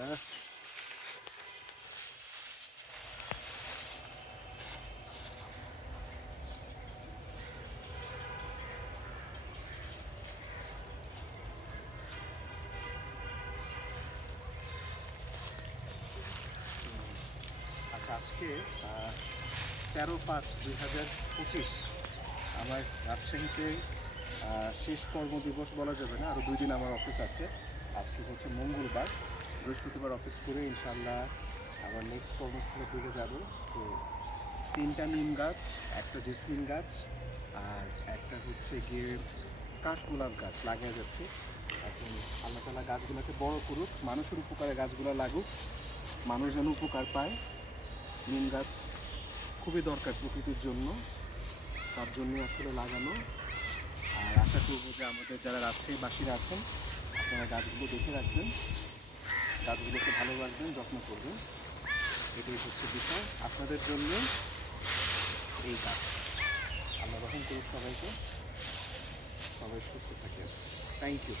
বিসমিল্লাহ। আচ্ছা, আজকে 13/5/2025 আমার রাজশাহীতে শেষ কর্মদিবস বলা যাবে না, আরও 2 দিন আমার অফিস আছে। আজকে হচ্ছে মঙ্গলবার, বৃহস্পতিবার অফিস করে ইনশাল্লাহ আমার নেক্সট কর্মস্থলের দিকে যাব। তো 3টা নিম গাছ, একটা জেসমিন গাছ আর একটা হচ্ছে গিয়ে কাঠগোলাপ গাছ লাগিয়ে যাচ্ছে। এখন আল্লাহ তাআলা গাছগুলোকে বড় করুক, মানুষের উপকারে গাছগুলো লাগুক, মানুষ যেন উপকার পায়। নিম গাছ খুবই দরকার প্রকৃতির জন্য, তার জন্যই আসলে লাগানো। আর আশা করবো যে আমাদের যারা রাজশাহীবাসীরা আছেন আপনারা গাছগুলো দেখে রাখবেন, গাছগুলোকে ভালো রাখবেন, যত্ন করবেন। এটাই হচ্ছে বিষয় আপনাদের জন্য এই কাজ। আল্লাহ রহম করুক সবাইকে, সবাই সুস্থ থাকে। Thank you.